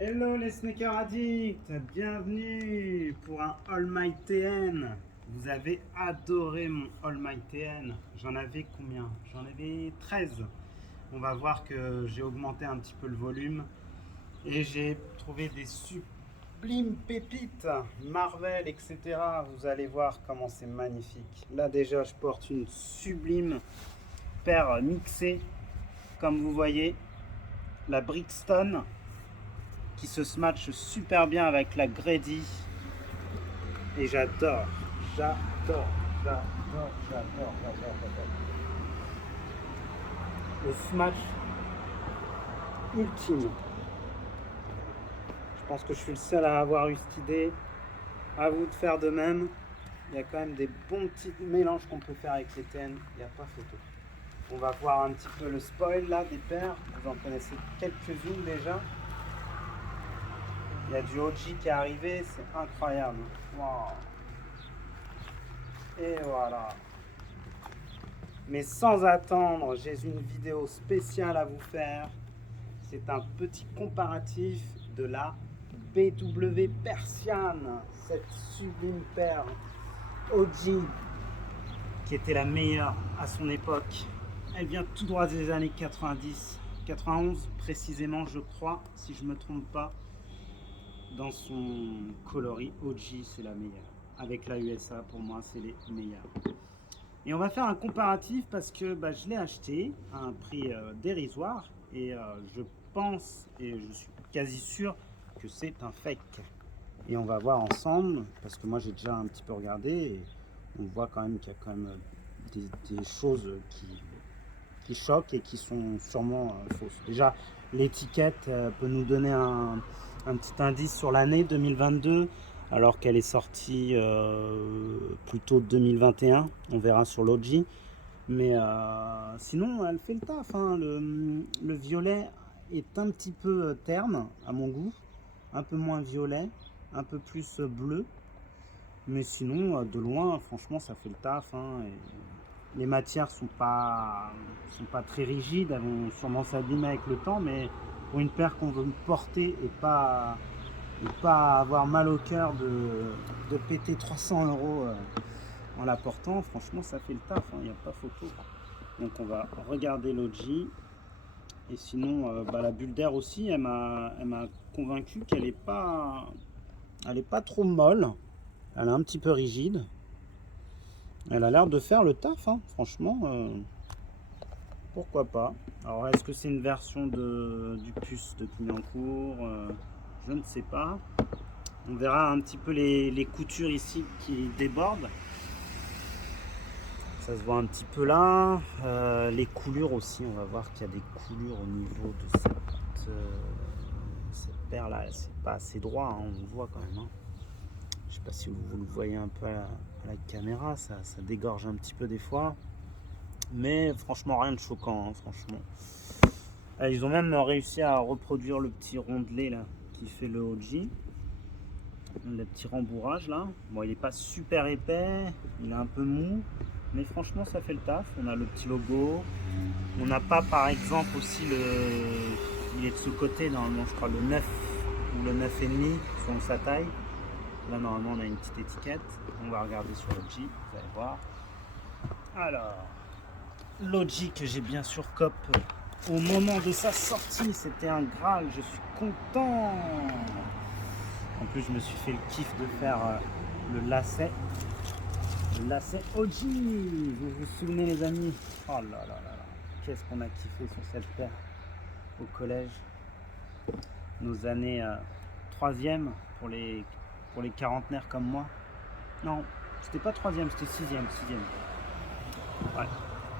Hello les sneakers addicts, bienvenue pour un All Might TN. Vous avez adoré mon All Might TN. J'en avais combien? J'en avais 13. On va voir que j'ai augmenté un petit peu le volume et j'ai trouvé des sublimes pépites, Marvel, etc. Vous allez voir comment c'est magnifique. Là déjà, je porte une sublime paire mixée, comme vous voyez, la Brixton, qui se match super bien avec la Grady. Et j'adore. Le smash ultime. Je pense que je suis le seul à avoir eu cette idée. À vous de faire de même. Il y a quand même des bons petits mélanges qu'on peut faire avec les TN. Il n'y a pas photo. On va voir un petit peu le spoil là des paires. Vous en connaissez quelques-unes déjà. Il y a du OG qui est arrivé, c'est incroyable. Wow. Et voilà. Mais sans attendre, j'ai une vidéo spéciale à vous faire. C'est un petit comparatif de la BW Persian, cette sublime paire OG qui était la meilleure à son époque. Elle vient tout droit des années 90, 91 précisément, je crois, si je ne me trompe pas. Dans son coloris OG, c'est la meilleure. Avec la USA, pour moi, c'est les meilleures. Et on va faire un comparatif parce que je l'ai acheté à un prix dérisoire et je pense et je suis quasi sûr que c'est un fake. Et on va voir ensemble parce que moi j'ai déjà un petit peu regardé et on voit quand même qu'il y a quand même des choses qui choquent et qui sont sûrement fausses. Déjà, l'étiquette peut nous donner un petit indice sur l'année 2022 alors qu'elle est sortie plutôt 2021. On verra sur l'OG. Mais sinon, elle fait le taf. Hein. Le violet est un petit peu terne à mon goût. Un peu moins violet, un peu plus bleu. Mais sinon, de loin, franchement, ça fait le taf. Hein. Et les matières sont pas très rigides. Elles vont sûrement s'abîmer avec le temps. Mais pour une paire qu'on veut porter et pas avoir mal au cœur de péter 300 euros en la portant, franchement ça fait le taf, il n'y a pas photo. Donc on va regarder l'OG. Et sinon la bulle d'air aussi, elle m'a convaincu qu'elle est pas trop molle, elle est un petit peu rigide, elle a l'air de faire le taf, hein. Franchement pourquoi pas. Alors est-ce que c'est une version du puce de Clignancourt, je ne sais pas. On verra un petit peu les coutures ici qui débordent. Ça se voit un petit peu là. Les coulures aussi, on va voir qu'il y a des coulures au niveau de cette paire là. C'est pas assez droit, hein, on le voit quand même. Hein. Je sais pas si vous le voyez un peu à la caméra, ça dégorge un petit peu des fois. Mais franchement, rien de choquant, hein, franchement. Ils ont même réussi à reproduire le petit rondelet là qui fait le OG. Le petit rembourrage là, bon il est pas super épais, il est un peu mou, mais franchement ça fait le taf. On a le petit logo, on n'a pas par exemple aussi il est de ce côté normalement, je crois le 9 ou le 9,5 selon sa taille. Là normalement on a une petite étiquette, on va regarder sur l'OG, vous allez voir. Alors, l'OG que j'ai bien sûr cop au moment de sa sortie, c'était un Graal, je suis content. En plus, je me suis fait le kiff de faire le lacet OG. Vous vous souvenez, les amis? Oh là là là là. Qu'est-ce qu'on a kiffé sur cette paire au collège. Nos années 3e pour les quarantenaires comme moi. Non, c'était pas 3e, c'était 6e. Ouais,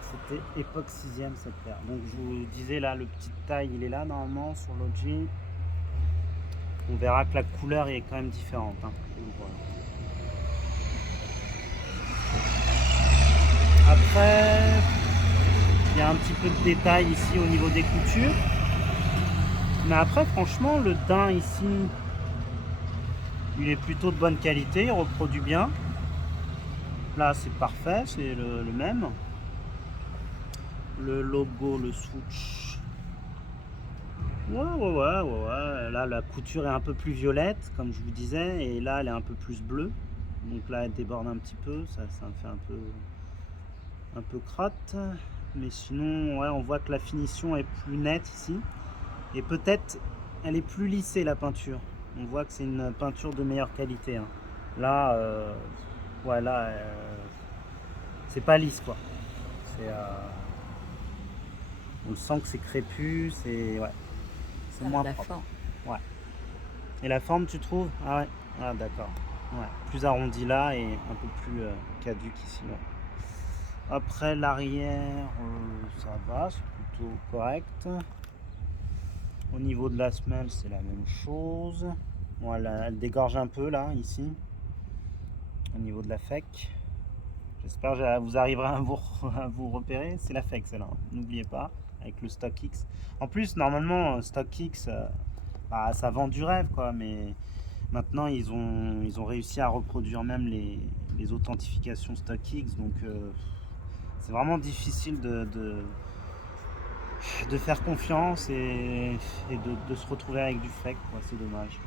c'était époque 6e cette paire. Donc je vous disais là, le petit taille, il est là normalement sur l'OG. On verra que la couleur est quand même différente. Hein. Donc, voilà. Après, il y a un petit peu de détails ici au niveau des coutures. Mais après, franchement, le daim ici, il est plutôt de bonne qualité, il reproduit bien. Là, c'est parfait, c'est le même. Le logo, le swoosh, Ouais. Là, la couture est un peu plus violette, comme je vous disais, et là, elle est un peu plus bleue. Donc là, elle déborde un petit peu, ça me fait un peu crotte. Mais sinon, ouais, on voit que la finition est plus nette ici. Et peut-être, elle est plus lissée, la peinture. On voit que c'est une peinture de meilleure qualité, hein. Là, ouais, là, c'est pas lisse, quoi. C'est, on sent que c'est crépus, ouais, c'est Ça a moins la propre. forme. Ouais. Et la forme, tu trouves? Ah ouais. Ah d'accord. Ouais. Plus arrondi là et un peu plus caduc ici. Ouais. Après l'arrière, ça va, c'est plutôt correct. Au niveau de la semelle, c'est la même chose. Bon, elle dégorge un peu là, ici. Au niveau de la FEC. J'espère que vous arriverez à vous repérer. C'est la FEC celle-là, hein. N'oubliez pas, avec le StockX. En plus, normalement, StockX, bah, ça vend du rêve, quoi, mais maintenant, ils ont réussi à reproduire même les authentifications StockX, donc c'est vraiment difficile de faire confiance et de se retrouver avec du fake, quoi, c'est dommage.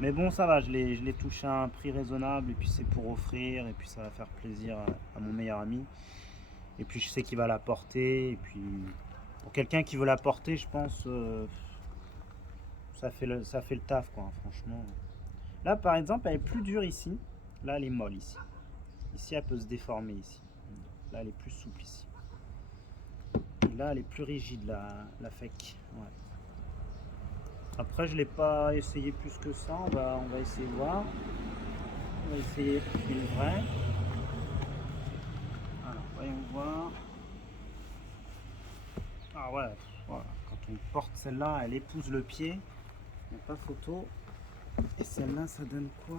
Mais bon, ça va, je l'ai touché à un prix raisonnable, et puis c'est pour offrir, et puis ça va faire plaisir à mon meilleur ami. Et puis je sais qu'il va la porter, et puis pour quelqu'un qui veut la porter, je pense, ça fait le taf, quoi, franchement. Là, par exemple, elle est plus dure ici. Là, elle est molle ici. Ici, elle peut se déformer ici. Là, elle est plus souple ici. Et là, elle est plus rigide, la FEC. Ouais. Après, je ne l'ai pas essayé plus que ça. On va essayer de voir. On va essayer une vraie. Alors, voyons voir. Ah ouais, voilà. Quand on porte celle-là, elle épouse le pied. Il n'y a pas photo. Et celle-là, ça donne quoi?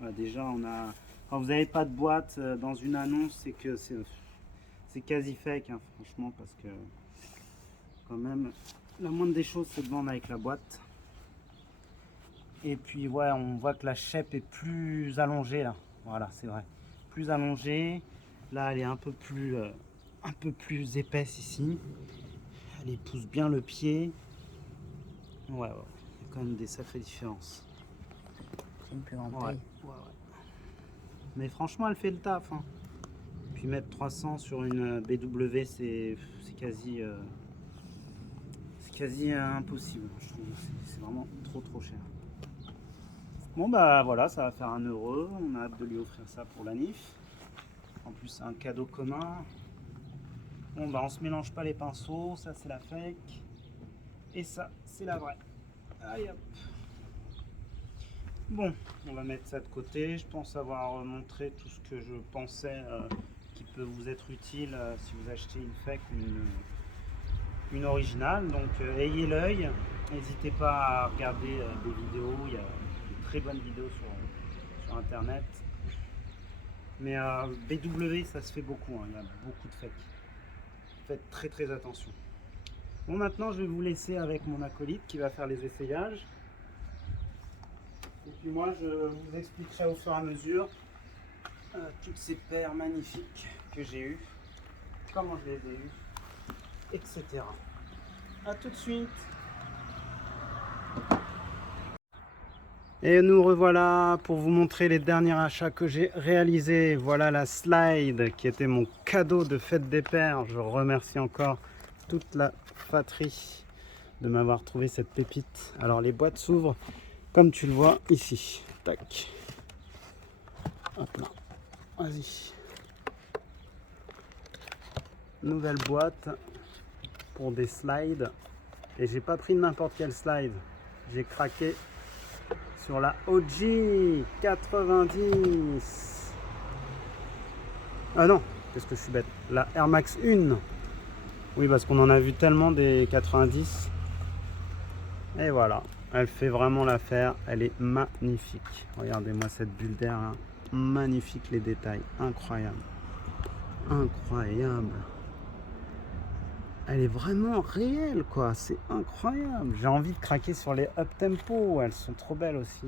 Ouais, déjà, on a. Quand vous n'avez pas de boîte dans une annonce, c'est que c'est quasi fake, hein, franchement, parce que quand même, la moindre des choses, c'est de vendre avec la boîte. Et puis, ouais, on voit que la chèpe est plus allongée là. Voilà, c'est vrai. Plus allongée. Là, elle est un peu plus épaisse ici. Elle épouse bien le pied. Ouais. Il y a quand même des sacrées différences. C'est une plus grande Ouais. taille. Mais franchement, elle fait le taf, hein. Puis mettre 300 sur une BW, c'est quasi impossible, je trouve. C'est vraiment trop cher. Bon bah voilà, ça va faire 1 €. On a hâte de lui offrir ça pour la NIF. En plus, c'est un cadeau commun. Bon bah on se mélange pas les pinceaux. Ça c'est la fake. Et ça c'est la vraie. Allez hop. Bon, on va mettre ça de côté. Je pense avoir montré tout ce que je pensais qui peut vous être utile si vous achetez une fake ou une originale. Donc ayez l'œil. N'hésitez pas à regarder des vidéos. Il y a de très bonnes vidéos sur internet. Mais BW, ça se fait beaucoup, hein. Il y a beaucoup de fakes. Faites très attention. Bon, maintenant, je vais vous laisser avec mon acolyte qui va faire les essayages. Et puis moi, je vous expliquerai au fur et à mesure toutes ces paires magnifiques que j'ai eues, comment je les ai eues, etc. A tout de suite. Et nous revoilà pour vous montrer les derniers achats que j'ai réalisés. Voilà la slide qui était mon cadeau de fête des pères. Je remercie encore toute la fratrie de m'avoir trouvé cette pépite. Alors les boîtes s'ouvrent comme tu le vois ici. Tac. Hop là. Vas-y. Nouvelle boîte pour des slides. Et j'ai pas pris n'importe quel slide. J'ai craqué sur la OG 90. Ah non, qu'est-ce que je suis bête. La Air Max 1. Oui, parce qu'on en a vu tellement des 90. Et voilà, elle fait vraiment l'affaire. Elle est magnifique. Regardez-moi cette bulle d'air, hein. Magnifique les détails. Incroyable. Incroyable. Elle est vraiment réelle, quoi. C'est incroyable. J'ai envie de craquer sur les up tempo. Elles sont trop belles aussi.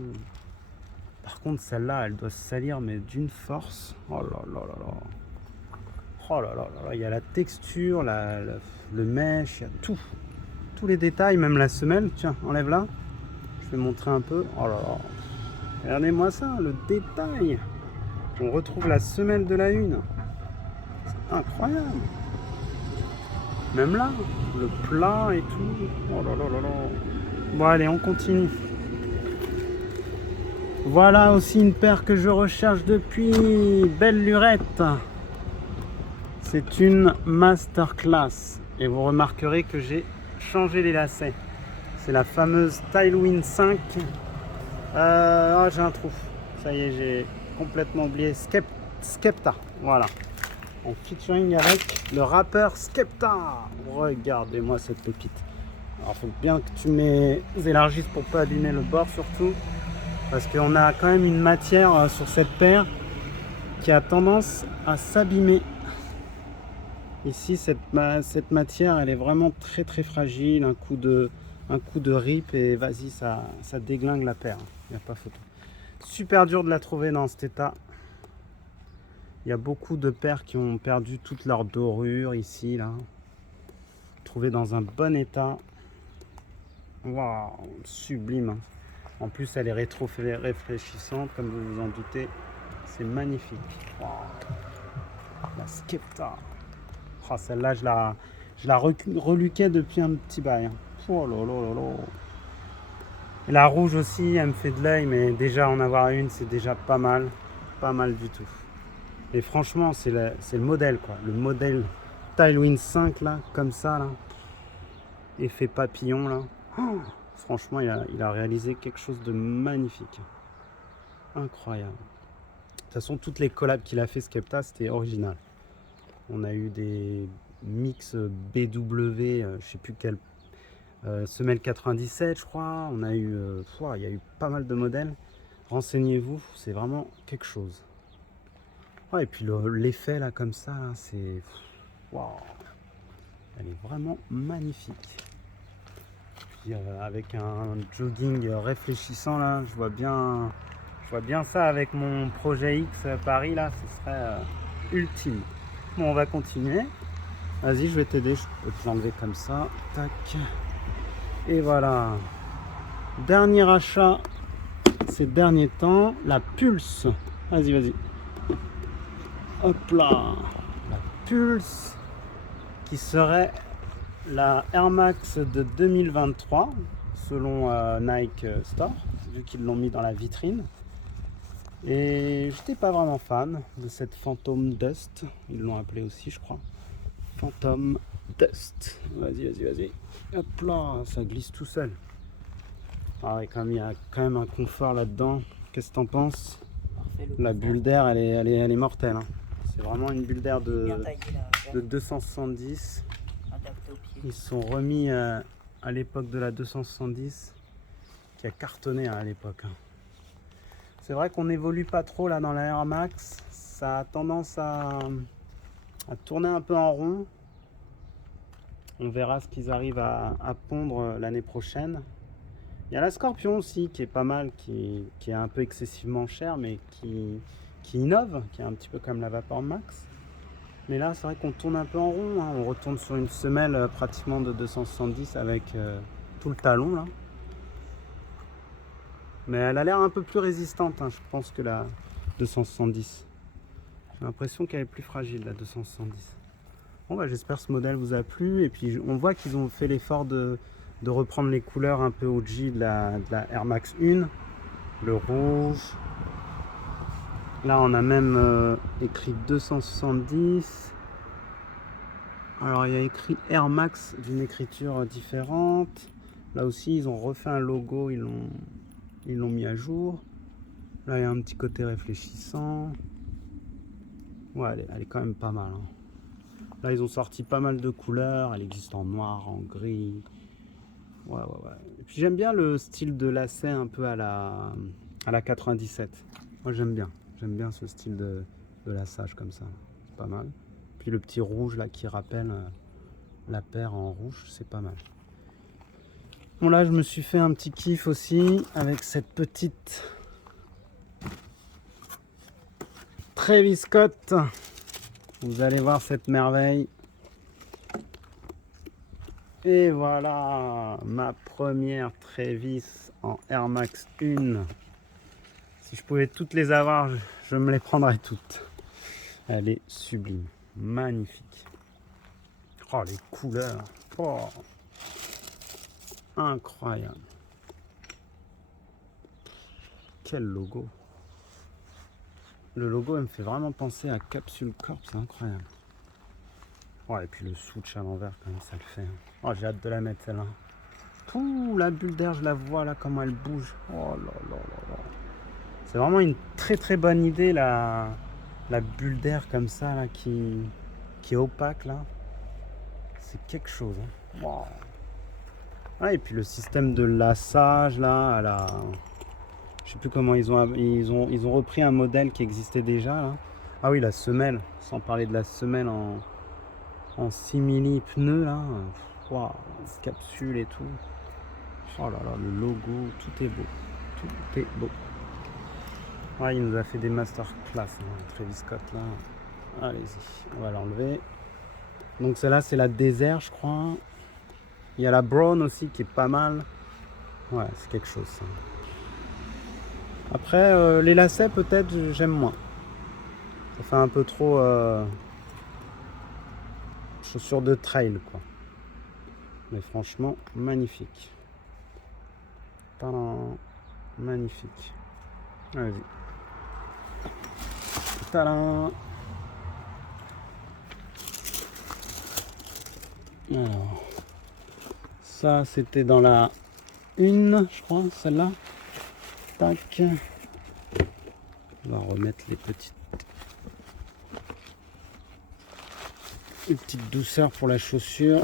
Par contre, celle-là, elle doit se salir, mais d'une force. Oh là là là là. Oh là là là là. Il y a la texture, le mèche, il y a tout. tous les détails, même la semelle. Tiens, enlève-la. Je vais montrer un peu. Oh là là. Regardez-moi ça, le détail. On retrouve la semelle de la une. C'est incroyable. Même là, le plat et tout. Oh là là là là. Bon allez, on continue. Voilà aussi une paire que je recherche depuis. Belle lurette. C'est une masterclass. Et vous remarquerez que j'ai changé les lacets. C'est la fameuse Tailwind 5. Ah, j'ai un trou. Ça y est, j'ai complètement oublié. Skepta. Voilà. En featuring avec le rappeur Skepta. Regardez-moi cette pépite. Alors, il faut bien que tu élargisses pour pas abîmer le bord surtout. Parce qu'on a quand même une matière sur cette paire qui a tendance à s'abîmer. Ici, cette matière, elle est vraiment très très fragile. Un coup de rip et vas-y, ça déglingue la paire. Il n'y a pas photo. Super dur de la trouver dans cet état. Il y a beaucoup de paires qui ont perdu toute leur dorure ici, là. Trouvées dans un bon état. Waouh, sublime. En plus, elle est réfléchissante, comme vous vous en doutez. C'est magnifique. Waouh. La Skepta. Oh, celle-là, je la reluquais depuis un petit bail. Oh là là là là. Et la rouge aussi, elle me fait de l'œil, mais déjà en avoir une, c'est déjà pas mal. Pas mal du tout. Et franchement, c'est le modèle, quoi. Le modèle Tailwind 5, là, comme ça, là. Effet papillon, là. Oh, franchement, il a réalisé quelque chose de magnifique. Incroyable. De toute façon, toutes les collabs qu'il a fait, Skepta, c'était original. On a eu des mix BW, je sais plus quelle semelle 97, je crois. On a eu, il y a eu pas mal de modèles. Renseignez-vous, c'est vraiment quelque chose. Ouais, et puis l'effet là comme ça, là, c'est waouh, elle est vraiment magnifique. Puis avec un jogging réfléchissant là, je vois bien ça avec mon projet X Paris là, ce serait ultime. Bon, on va continuer. Vas-y, je vais t'aider, je peux te l'enlever comme ça. Tac. Et voilà. Dernier achat ces derniers temps, la Pulse. Vas-y, vas-y. Hop là. La Pulse qui serait la Air Max de 2023 selon Nike Store, vu qu'ils l'ont mis dans la vitrine. Et j'étais pas vraiment fan de cette Phantom Dust, ils l'ont appelé aussi, je crois. Phantom Dust. Vas-y, vas-y, vas-y. Hop là, ça glisse tout seul. Ah ouais, il y a quand même un confort là-dedans. Qu'est-ce que t'en penses? La bulle d'air, elle est mortelle. Hein. C'est vraiment une bulle d'air de 270. Ils se sont remis à l'époque de la 270 qui a cartonné à l'époque. C'est vrai qu'on n'évolue pas trop là dans la Air Max. Ça a tendance à tourner un peu en rond. On verra ce qu'ils arrivent à pondre l'année prochaine. Il y a la Scorpion aussi qui est pas mal, qui est un peu excessivement chère, mais qui innove, qui est un petit peu comme la Vapor Max. Mais là, c'est vrai qu'on tourne un peu en rond. Hein. On retourne sur une semelle pratiquement de 270 avec tout le talon là. Mais elle a l'air un peu plus résistante, hein, je pense, que la 270. J'ai l'impression qu'elle est plus fragile, la 270. Bon, bah, j'espère que ce modèle vous a plu. Et puis, on voit qu'ils ont fait l'effort de reprendre les couleurs un peu OG de la Air Max 1. Le rouge. Là, on a même écrit 270. Alors, il y a écrit Air Max d'une écriture différente. Là aussi, ils ont refait un logo, ils l'ont mis à jour. Là, il y a un petit côté réfléchissant. Ouais, elle est quand même pas mal. Hein. Là, ils ont sorti pas mal de couleurs. Elle existe en noir, en gris. Ouais. Et puis, j'aime bien le style de lacet un peu à la 97. Moi, j'aime bien. J'aime bien ce style de laçage comme ça. C'est pas mal. Puis le petit rouge là qui rappelle la paire en rouge, c'est pas mal. Bon, là, je me suis fait un petit kiff aussi avec cette petite Travis Scott. Vous allez voir cette merveille. Et voilà, ma première Travis en Air Max 1. Si je pouvais toutes les avoir, je me les prendrais toutes. Elle est sublime, magnifique. Oh, les couleurs, oh, incroyable. Quel logo. Le logo, elle me fait vraiment penser à Capsule Corp, c'est incroyable. Ouais, et puis le switch à l'envers, quand même, ça le fait. Oh, j'ai hâte de la mettre, celle-là. Pouh, la bulle d'air, je la vois là, comment elle bouge. Oh là là là là. C'est vraiment une très très bonne idée, la bulle d'air comme ça, là, qui est opaque, là. C'est quelque chose. Hein. Wow. Ah, et puis le système de lassage, là, à la... Je sais plus comment ils ont repris un modèle qui existait déjà, là. Ah oui, la semelle, sans parler de la semelle en simili pneus, là. Wow, capsule et tout. Oh là là, le logo, tout est beau. Tout est beau. Ouais, il nous a fait des masterclass, hein, Travis Scott, là. Allez-y, on va l'enlever. Donc celle-là, c'est la désert, je crois. Il y a la brown aussi qui est pas mal. Ouais, c'est quelque chose, ça. Après, les lacets, peut-être, j'aime moins. Ça fait un peu trop chaussures de trail, quoi. Mais franchement, magnifique. Tadam. Magnifique. Allez-y. Tadam. Alors, ça, c'était dans la 1, je crois, celle-là. Tac. On va remettre les petites douceurs pour la chaussure.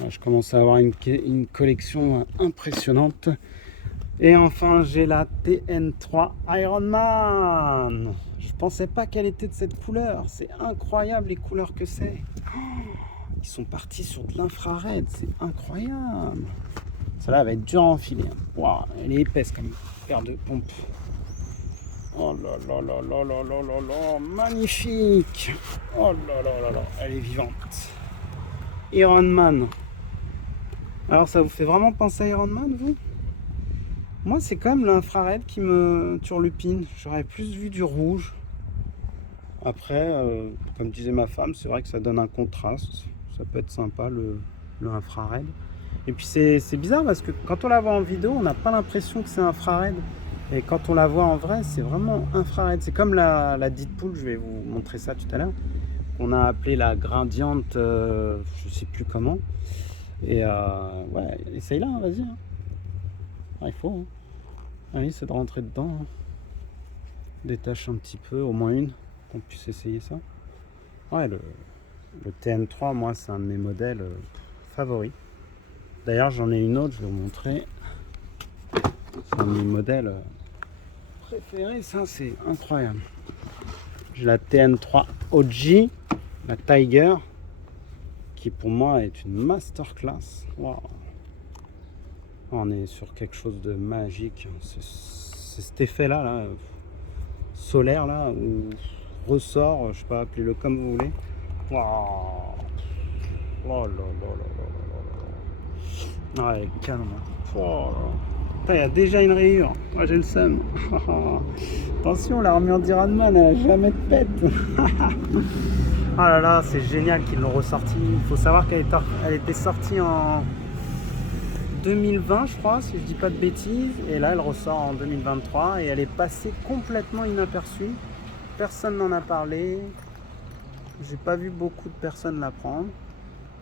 Là, je commence à avoir une collection impressionnante. Et enfin, j'ai la TN3 Ironman. Je pensais pas qu'elle était de cette couleur. C'est incroyable les couleurs que c'est. Oh, ils sont partis sur de l'infrared. C'est incroyable. Celle-là va être dure à enfiler. Wow, elle est épaisse comme une paire de pompes. Oh là là là là là là là là, magnifique. Oh là là là là, elle est vivante. Ironman. Alors ça vous fait vraiment penser à Ironman, vous? Moi, c'est quand même l'infrared qui me turlupine. J'aurais plus vu du rouge. Après, comme disait ma femme, c'est vrai que ça donne un contraste. Ça peut être sympa, le infrared. Et puis c'est bizarre parce que quand on la voit en vidéo, on n'a pas l'impression que c'est infrared. Et quand on la voit en vrai, c'est vraiment infrared. C'est comme la Deadpool, je vais vous montrer ça tout à l'heure. On a appelé la Gradiente, je sais plus comment. Et ouais, essaye là, hein, vas-y. Hein. Ah, il faut. Hein. Allez, c'est de rentrer dedans. Hein. Détache un petit peu, au moins une, qu'on puisse essayer ça. Ouais, le TN3, moi, c'est un de mes modèles favoris. D'ailleurs, j'en ai une autre, je vais vous montrer. C'est un de mes modèles préférés, ça, c'est incroyable. J'ai la TN3 OG, la Tiger, qui pour moi est une masterclass. Wow. On est sur quelque chose de magique. C'est cet effet-là, là, solaire, là, où ressort, je sais pas, appelez-le comme vous voulez. Wow. Oh là là là là là là. Ouais, canon. Oh là. Il y a déjà une rayure. Moi j'ai le seum. Attention, l'armure d'Ironman, elle a jamais de pète. Oh là là, c'est génial qu'ils l'ont ressorti. Il faut savoir qu'elle était sortie en 2020, je crois, si je dis pas de bêtises. Et là, elle ressort en 2023 et elle est passée complètement inaperçue. Personne n'en a parlé. J'ai pas vu beaucoup de personnes la prendre.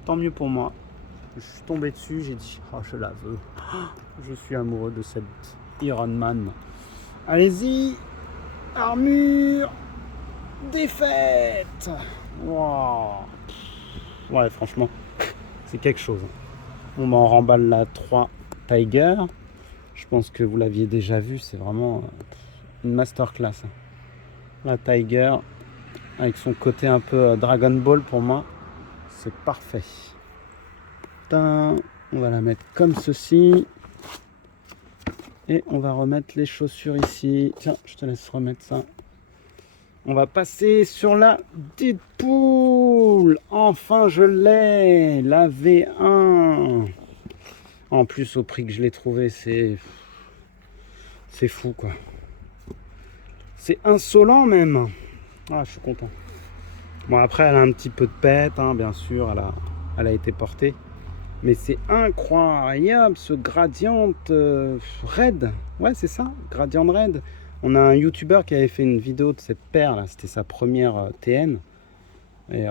Tant mieux pour moi. Je suis tombé dessus, j'ai dit oh, je la veux. Je suis amoureux de cette Ironman. Allez-y, armure défaite. Wow. Ouais, franchement, c'est quelque chose. On m'en remballe la 3 Tiger. Je pense que vous l'aviez déjà vu, c'est vraiment une masterclass. La Tiger, avec son côté un peu Dragon Ball pour moi, c'est parfait. On va la mettre comme ceci. Et on va remettre les chaussures ici. Tiens, je te laisse remettre ça. On va passer sur la Deadpool. Enfin, je l'ai. La V1. En plus, au prix que je l'ai trouvé, c'est fou, quoi. C'est insolent, même. Ah, je suis content. Bon, après, elle a un petit peu de pète, hein, bien sûr. Elle a été portée. Mais c'est incroyable, ce Gradient Red. Ouais, c'est ça, Gradient Red. On a un YouTuber qui avait fait une vidéo de cette paire, là. C'était sa première TN. Et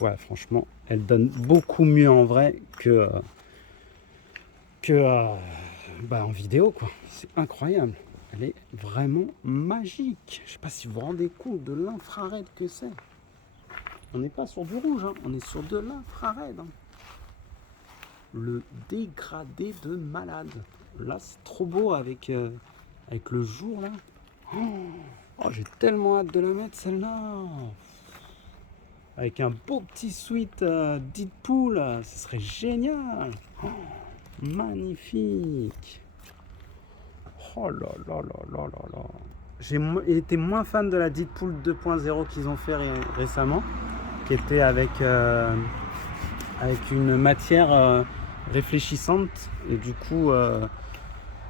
ouais, franchement, elle donne beaucoup mieux en vrai que en vidéo, quoi. C'est incroyable. Elle est vraiment magique. Je sais pas si vous vous rendez compte de l'infrared que c'est. On n'est pas sur du rouge, hein. On est sur de l'infrared. Hein. Le dégradé de malade. Là, c'est trop beau avec le jour, là. Oh, j'ai tellement hâte de la mettre, celle-là. Avec un beau petit sweat Deadpool, ce serait génial. Oh, magnifique. Oh là là là là là là. J'ai été moins fan de la Deadpool 2.0 qu'ils ont fait récemment, qui était avec une matière réfléchissante. Et du coup,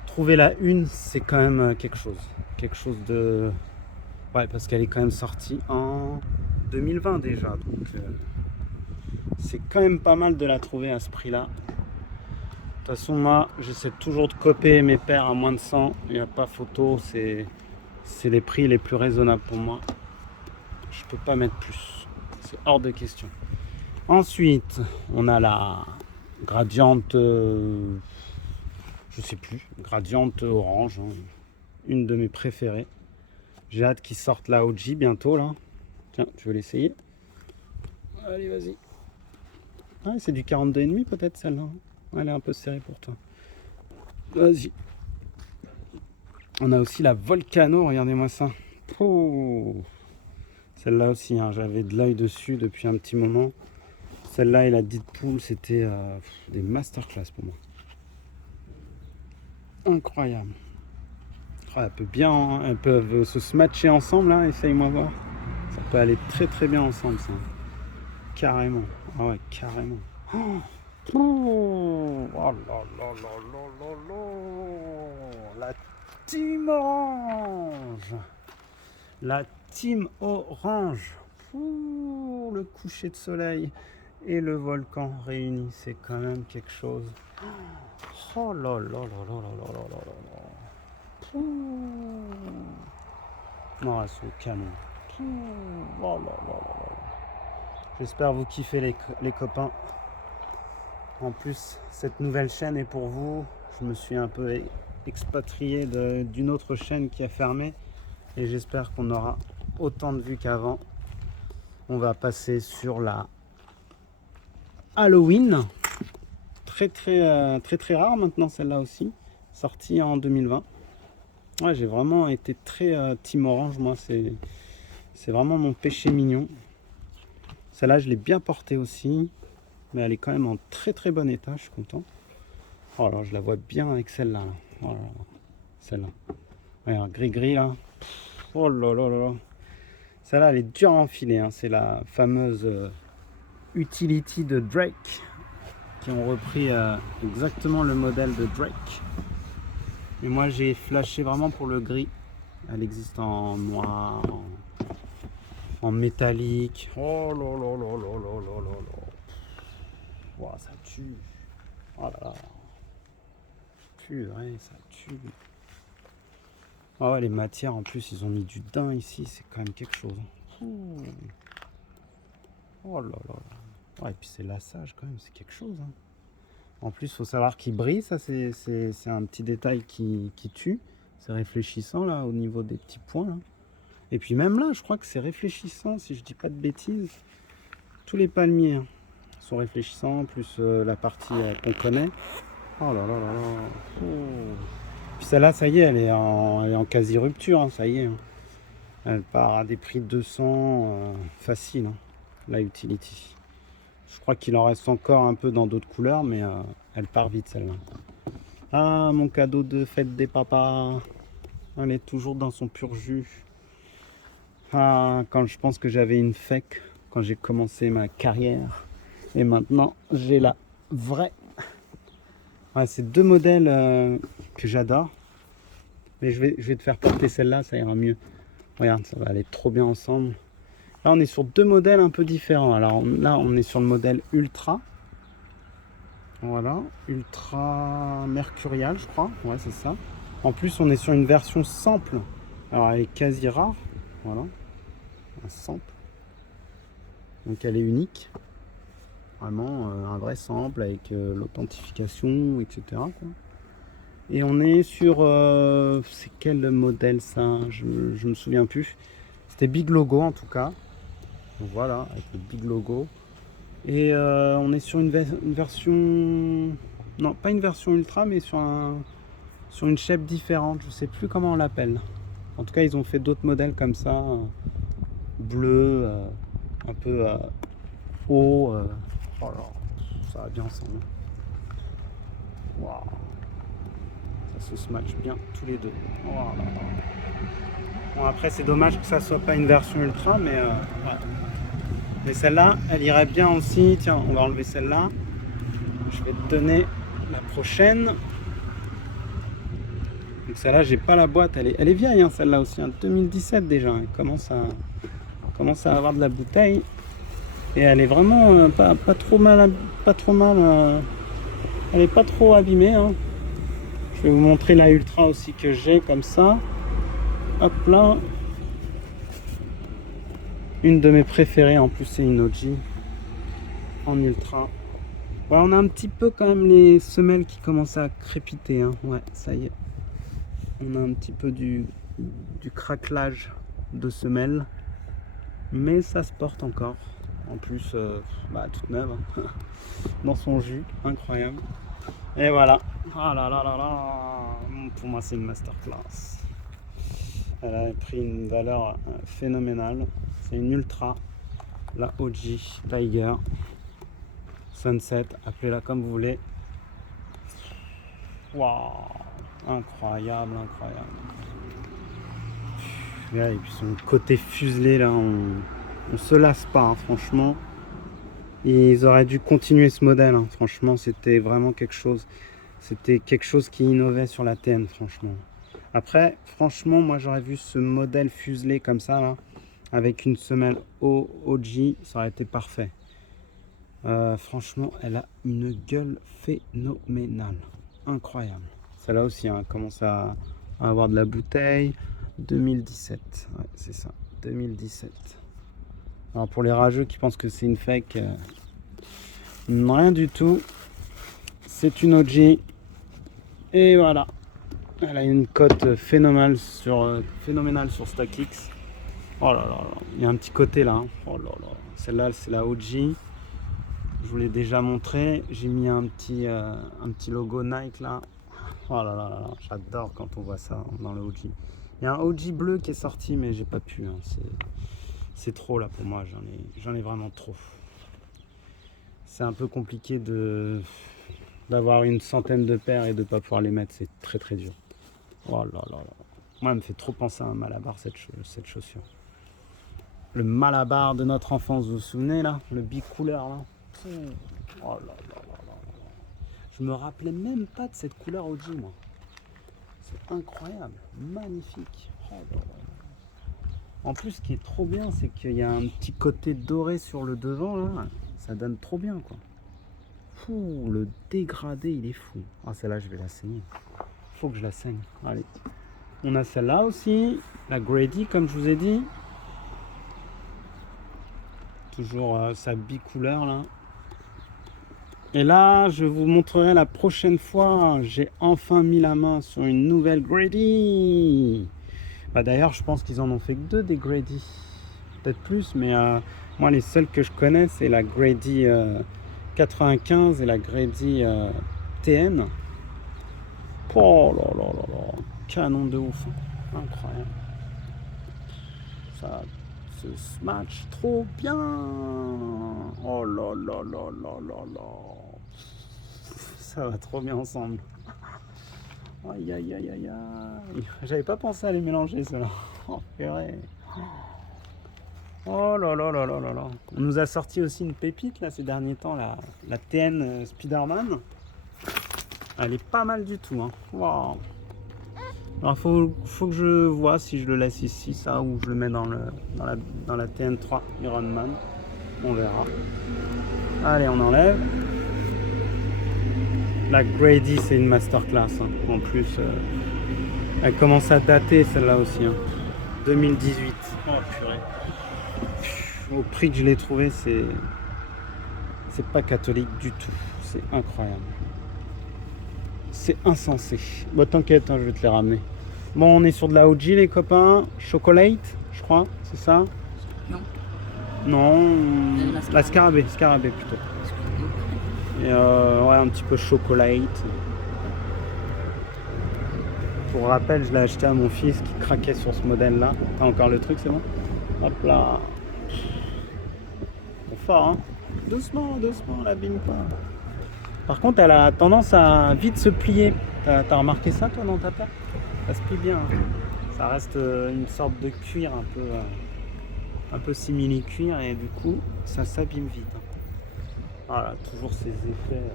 trouver la une, c'est quand même quelque chose. Quelque chose de... Ouais, parce qu'elle est quand même sortie en 2020 déjà. Donc, c'est quand même pas mal de la trouver à ce prix-là. De toute façon, moi, j'essaie toujours de copier mes paires à moins de 100. Il n'y a pas photo. C'est les prix les plus raisonnables pour moi. Je peux pas mettre plus. C'est hors de question. Ensuite, on a la Gradiente... je sais plus. Gradiente orange. Hein. Une de mes préférées. J'ai hâte qu'ils sortent la OG bientôt, là. Tiens, tu veux l'essayer? Allez, vas-y. Ah, c'est du 42,5 peut-être, celle-là. Elle est un peu serrée pour toi. Vas-y. On a aussi la Volcano, regardez-moi ça. Oh. Celle-là aussi, hein, j'avais de l'œil dessus depuis un petit moment. Celle-là et la Deadpool, c'était des masterclass pour moi. Incroyable. Oh, elles peuvent se matcher ensemble, là, essaye-moi voir. Ça peut aller très très bien ensemble, ça. Carrément. Ah ouais, carrément. Oh, oh là là là là là là. La team orange. La team orange. Ouh, le coucher de soleil et le volcan réunis, c'est quand même quelque chose. Oh là là là là là là là là là. Non, c'est au canon. Oh là là là là. J'espère vous kiffer les copains. En plus, cette nouvelle chaîne est pour vous. Je me suis un peu expatrié d'une autre chaîne qui a fermé. Et j'espère qu'on aura autant de vues qu'avant. On va passer sur la Halloween. Très très rare maintenant celle-là aussi. Sortie en 2020. Ouais, j'ai vraiment été très team orange. Moi, c'est vraiment mon péché mignon. Celle-là, je l'ai bien portée aussi. Mais elle est quand même en très très bon état, je suis content. Oh là, je la vois bien avec celle-là. Oh là là. Celle-là. Regarde, gris-gris là. Oh là là là là. Celle-là, elle est dure à enfiler. Hein. C'est la fameuse Utility de Drake. Qui ont repris exactement le modèle de Drake. Mais moi, j'ai flashé vraiment pour le gris. Elle existe en noir, en métallique. Oh là là là là là là là là. Wow, ça tue. Oh là là. Purée, ça tue. Ah ouais, les matières en plus, ils ont mis du daim ici, c'est quand même quelque chose. Oh là là là. Ouais, et puis c'est lassage quand même, c'est quelque chose. Hein. En plus, il faut savoir qu'il brille, ça c'est un petit détail qui tue. C'est réfléchissant là au niveau des petits points. Là. Et puis même là, je crois que c'est réfléchissant, si je dis pas de bêtises. Tous les palmiers hein, sont réfléchissants, plus la partie qu'on connaît. Oh là là là là. Oh. Puis celle-là, ça y est, elle est en quasi rupture, hein, ça y est. Hein. Elle part à des prix de 200 facile, hein, la Utility. Je crois qu'il en reste encore un peu dans d'autres couleurs, mais elle part vite celle-là. Ah, mon cadeau de fête des papas. Elle est toujours dans son pur jus. quand je pense que j'avais une fake quand j'ai commencé ma carrière. Et maintenant, j'ai la vraie. Ouais, c'est deux modèles que j'adore. Mais je vais te faire porter celle-là, ça ira mieux. Regarde, ça va aller trop bien ensemble. Là, on est sur deux modèles un peu différents. Alors là, on est sur le modèle Ultra. Voilà, Ultra Mercurial, je crois. Ouais, c'est ça. En plus, on est sur une version sample. Alors, elle est quasi rare. Voilà, un sample. Donc, elle est unique. Vraiment un vrai sample avec l'authentification, etc. quoi. Et on est sur... c'est quel modèle ça? Je me souviens plus. C'était Big Logo en tout cas. Donc voilà, avec le Big Logo. Et on est sur une version... Non, pas une version ultra, mais sur une shape différente. Je sais plus comment on l'appelle. En tout cas, ils ont fait d'autres modèles comme ça. Bleu, un peu haut. Oh là, ça va bien ensemble. Waouh. Ça se match bien tous les deux. Oh là là. Bon, après, c'est dommage que ça soit pas une version ultra, mais ouais. Mais celle-là, elle irait bien aussi. Tiens, on va enlever celle-là. Je vais te donner la prochaine. Donc celle-là, j'ai pas la boîte. Elle est vieille, hein, celle-là aussi. 2017 déjà. Elle commence à avoir de la bouteille. Et elle est vraiment pas trop mal. Elle est pas trop abîmée. Hein. Je vais vous montrer la Ultra aussi que j'ai comme ça. Hop là. Une de mes préférées. En plus, c'est une OG en Ultra. Ouais, on a un petit peu quand même les semelles qui commencent à crépiter. Hein. Ouais, ça y est. On a un petit peu du craquelage de semelles. Mais ça se porte encore. En plus, toute neuve. Hein. Dans son jus. Incroyable. Et voilà. Ah là là là là. Pour moi, c'est une masterclass. Elle a pris une valeur phénoménale. C'est une Ultra. La OG Tiger. Sunset. Appelez-la comme vous voulez. Waouh. Incroyable, incroyable. Ouais, et puis son côté fuselé là, on se lasse pas, hein, franchement. Ils auraient dû continuer ce modèle, hein. Franchement, c'était vraiment quelque chose. C'était quelque chose qui innovait sur la TN, franchement. Après, franchement, moi j'aurais vu ce modèle fuselé comme ça là, avec une semelle OG, ça aurait été parfait. Franchement, elle a une gueule phénoménale, incroyable. Celle-là aussi, hein, commence à avoir de la bouteille. 2017, ouais, c'est ça, 2017. Alors pour les rageux qui pensent que c'est une fake, rien du tout. C'est une OG. Et voilà. Elle a une cote phénoménale sur StockX. Oh là là là. Il y a un petit côté là. Hein. Oh là là. Celle-là, c'est la OG. Je vous l'ai déjà montré. J'ai mis un petit logo Nike là. Oh là là là. J'adore quand on voit ça dans le OG. Il y a un OG bleu qui est sorti, mais j'ai pas pu. Hein. C'est trop là pour moi. J'en ai vraiment trop. C'est un peu compliqué d'avoir une centaine de paires et de ne pas pouvoir les mettre. C'est très très dur. Oh là là là. Moi, elle me fait trop penser à un Malabar cette chaussure. Le Malabar de notre enfance, vous vous souvenez là? Le bicouleur là. Oh là là là là là. Je me rappelais même pas de cette couleur OG moi. C'est incroyable, magnifique. Oh là là. En plus, ce qui est trop bien, c'est qu'il y a un petit côté doré sur le devant là. Ça donne trop bien quoi. Fou, le dégradé, il est fou. Ah, celle-là, je vais la saigner. Faut que je la saigne. Allez. On a celle-là aussi, la Grady, comme je vous ai dit. Toujours sa bicouleur là. Et là, je vous montrerai la prochaine fois. J'ai enfin mis la main sur une nouvelle Grady. D'ailleurs, je pense qu'ils en ont fait que deux des Grady. Peut-être plus, mais moi, les seules que je connais, c'est la Grady 95 et la Grady TN. Oh là là là là. Canon de ouf. Incroyable. Ça se match trop bien. Oh là là là là là là. Ça va trop bien ensemble. Aïe aïe aïe aïe aïe. J'avais pas pensé à les mélanger ceux-là. Oh purée. Oh là là là là là là. On nous a sorti aussi une pépite là ces derniers temps, la TN Spider-Man. Elle est pas mal du tout. Hein. Wow. Alors faut que je vois si je le laisse ici, ça, ou je le mets dans la TN3 Iron Man. On verra. Allez, on enlève. La Grady, c'est une masterclass. Hein. En plus, elle commence à dater celle-là aussi. Hein. 2018. Oh purée. Au prix que je l'ai trouvé, c'est pas catholique du tout. C'est incroyable. C'est insensé. Bon, t'inquiète, hein, je vais te les ramener. Bon, on est sur de la OG, les copains. Chocolate, je crois, c'est ça? Non. Non, la scarabée plutôt. Et ouais, un petit peu chocolate. Pour rappel, je l'ai acheté à mon fils qui craquait sur ce modèle-là. T'as encore le truc, c'est bon? Hop là. C'est fort, hein? Doucement, doucement, l'abîme pas. Par contre, elle a tendance à vite se plier. T'as remarqué ça, toi, dans ta paire? Ça se plie bien. Hein. Ça reste une sorte de cuir un peu simili-cuir et du coup, ça s'abîme vite. Hein. Voilà, toujours ces effets.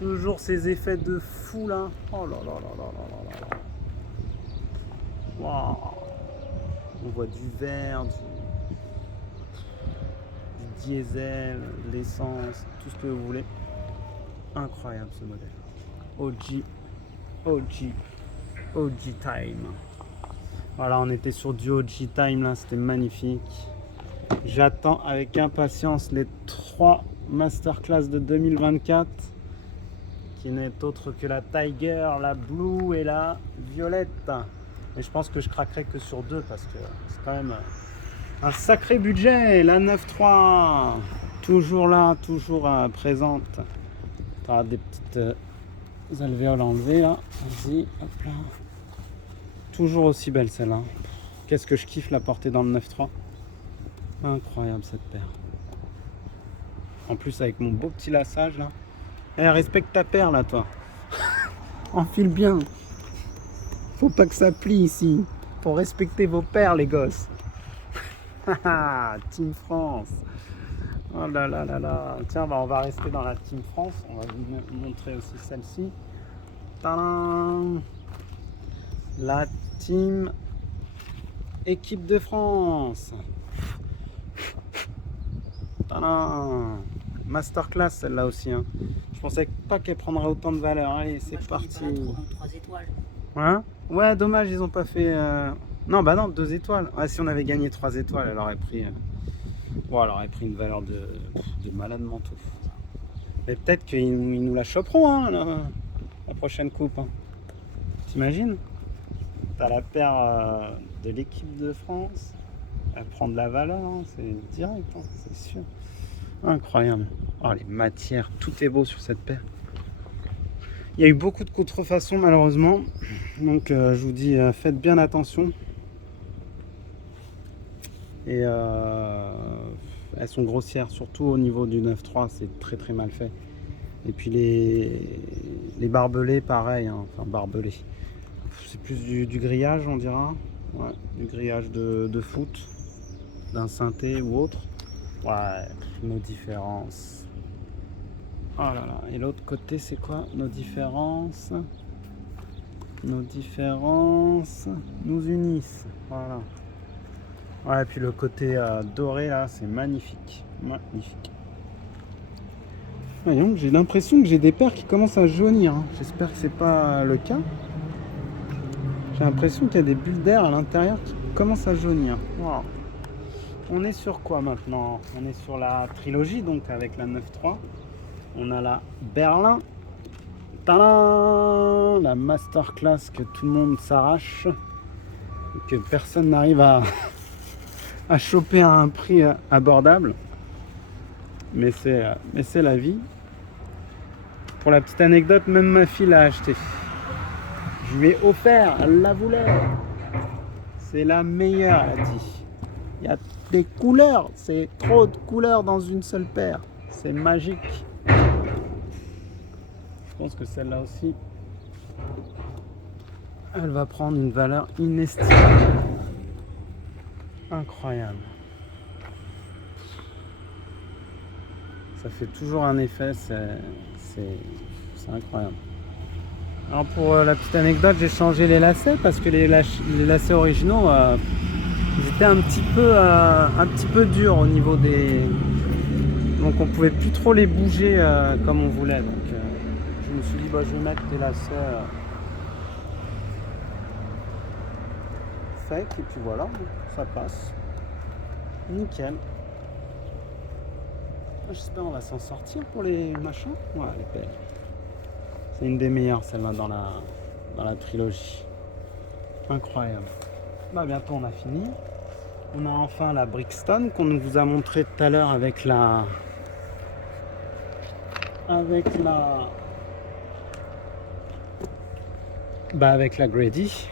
Toujours ces effets de fou là. Oh là là là là là là là. Waouh. On voit du vert, du diesel, de l'essence, tout ce que vous voulez. Incroyable ce modèle. OG Time. Voilà, on était sur du OG Time là, c'était magnifique. J'attends avec impatience les 3 masterclass de 2024 qui n'est autre que la Tiger, la Blue et la Violette. Et je pense que je craquerai que sur 2 parce que c'est quand même un sacré budget. La 9.3 toujours là, toujours présente. Tu as des petites alvéoles enlevées là. Vas-y, hop là. Toujours aussi belle celle-là. Qu'est-ce que je kiffe la porter dans le 9.3. Incroyable cette paire. En plus avec mon beau petit lassage là. Eh, respecte ta paire là toi. Enfile bien. Faut pas que ça plie ici. Faut respecter vos paires les gosses. Team France. Oh là là là là. Tiens, bah on va rester dans la Team France. On va vous montrer aussi celle-ci. Tadam. La Team Équipe de France. Tadam. Masterclass celle-là aussi. Hein. Je pensais pas qu'elle prendrait autant de valeur. Allez, c'est parti. 3 étoiles. Hein? Ouais, dommage, ils ont pas fait. Non, bah non, 2 étoiles. Ouais, si on avait gagné 3 étoiles, elle aurait pris. Bon, elle aurait pris une valeur de malade mental. Mais peut-être qu'ils nous la choperont, hein, la prochaine coupe. Hein. T'imagines? T'as la paire de l'équipe de France. Elle prend de la valeur, hein, c'est direct, hein, c'est sûr. Incroyable. Oh, les matières, tout est beau sur cette paire. Il y a eu beaucoup de contrefaçons malheureusement. Donc je vous dis, faites bien attention. Et elles sont grossières, surtout au niveau du 9.3, c'est très très mal fait. Et puis les barbelés, pareil, hein, enfin barbelés. C'est plus du grillage, on dira. Ouais, du grillage de foot, d'un synthé ou autre. Ouais, nos différences. Oh là là, et l'autre côté, c'est quoi nos différences? Nos différences nous unissent. Voilà. Ouais, et puis le côté doré là, c'est magnifique. Magnifique. Voyons, j'ai l'impression que j'ai des paires qui commencent à jaunir. Hein. J'espère que c'est pas le cas. J'ai l'impression qu'il y a des bulles d'air à l'intérieur qui commencent à jaunir. Wow. On est sur quoi maintenant? On est sur la trilogie, donc avec la 9.3. On a la Berlin. Tadam! La masterclass que tout le monde s'arrache. Que personne n'arrive à choper à un prix abordable. Mais c'est la vie. Pour la petite anecdote, même ma fille l'a acheté. Je lui ai offert, elle la voulait. C'est la meilleure, elle a dit. Il y a des couleurs, c'est trop de couleurs dans une seule paire. C'est magique. Je pense que celle-là aussi, elle va prendre une valeur inestimable. Incroyable. Ça fait toujours un effet, c'est incroyable. Alors pour la petite anecdote, j'ai changé les lacets parce que les lacets originaux, ils étaient un petit peu durs au niveau des... Donc on pouvait plus trop les bouger comme on voulait. Donc je me suis dit, bah, je vais mettre des lacets fake et puis voilà, ça passe. Nickel. J'espère qu'on va s'en sortir pour les machins. Ouais, elle est belle. C'est une des meilleures celle-là dans la trilogie. Incroyable. Bah bientôt on a fini. On a enfin la Brixton qu'on vous a montré tout à l'heure avec la Grady.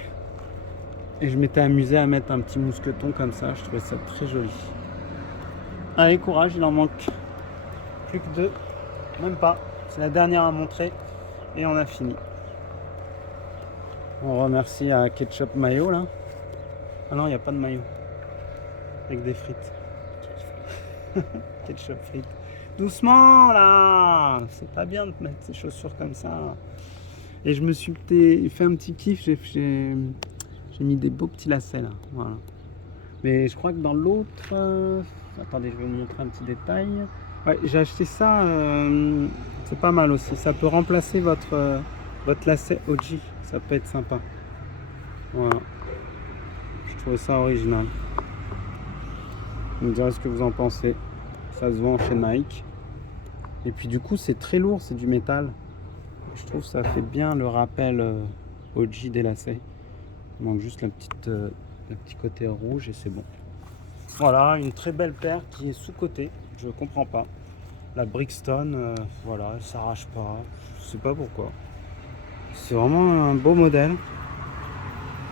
Et je m'étais amusé à mettre un petit mousqueton comme ça, je trouvais ça très joli. Allez, courage, il en manque plus que 2, même pas. C'est la dernière à montrer et on a fini. On remercie à Ketchup Mayo là. Ah non, il n'y a pas de mayo. Avec des frites. Ketchup frites. Doucement là, c'est pas bien de mettre ces chaussures comme ça. Et je me suis fait un petit kiff, j'ai mis des beaux petits lacets là, voilà. Mais je crois que dans l'autre... Attendez, je vais vous montrer un petit détail. Ouais, j'ai acheté ça, c'est pas mal aussi. Ça peut remplacer votre lacet OG, ça peut être sympa. Voilà. Je trouve ça original. Vous me direz ce que vous en pensez. Ça se vend chez Nike. Et puis du coup, c'est très lourd, c'est du métal. Je trouve que ça fait bien le rappel OG des lacets. Il manque juste le petit côté rouge et c'est bon. Voilà, une très belle paire qui est sous-cotée. Je comprends pas. La Brixton, voilà, elle s'arrache pas. Je sais pas pourquoi. C'est vraiment un beau modèle.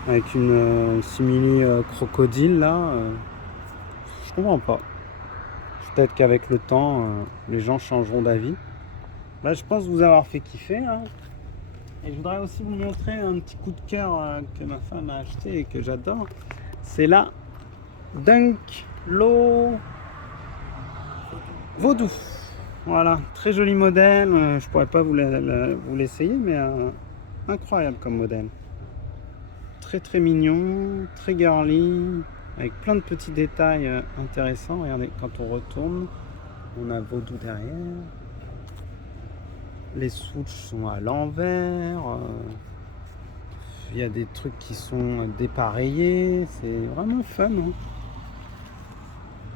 Avec une simili crocodile là. Je comprends pas. Peut-être qu'avec le temps, les gens changeront d'avis. Là, je pense vous avoir fait kiffer. Hein. Et je voudrais aussi vous montrer un petit coup de cœur que ma femme a acheté et que j'adore. C'est la Dunk Low Vaudou. Voilà, très joli modèle. Je pourrais pas vous l'essayer, mais incroyable comme modèle. Très très mignon, très girly, avec plein de petits détails intéressants. Regardez, quand on retourne, on a Vaudou derrière. Les swoosh sont à l'envers. Il y a des trucs qui sont dépareillés. C'est vraiment fun. Hein.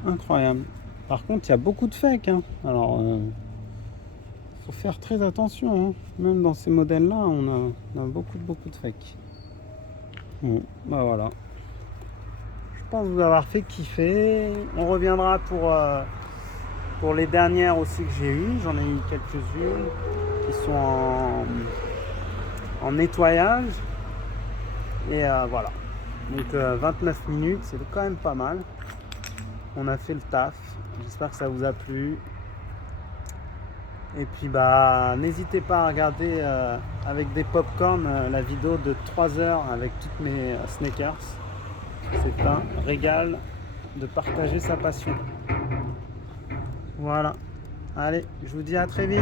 Incroyable. Par contre, il y a beaucoup de fake. Hein. Alors, faut faire très attention. Hein. Même dans ces modèles-là, on a beaucoup de fake. Bon, bah voilà. Je pense vous avoir fait kiffer. On reviendra pour les dernières aussi que j'ai eues. J'en ai eu quelques-unes qui sont en nettoyage. Et voilà. Donc 29 minutes, c'est quand même pas mal. On a fait le taf. J'espère que ça vous a plu. Et puis bah n'hésitez pas à regarder avec des popcorn la vidéo de 3 heures avec toutes mes sneakers. C'est un régal de partager sa passion. Voilà. Allez, je vous dis à très vite.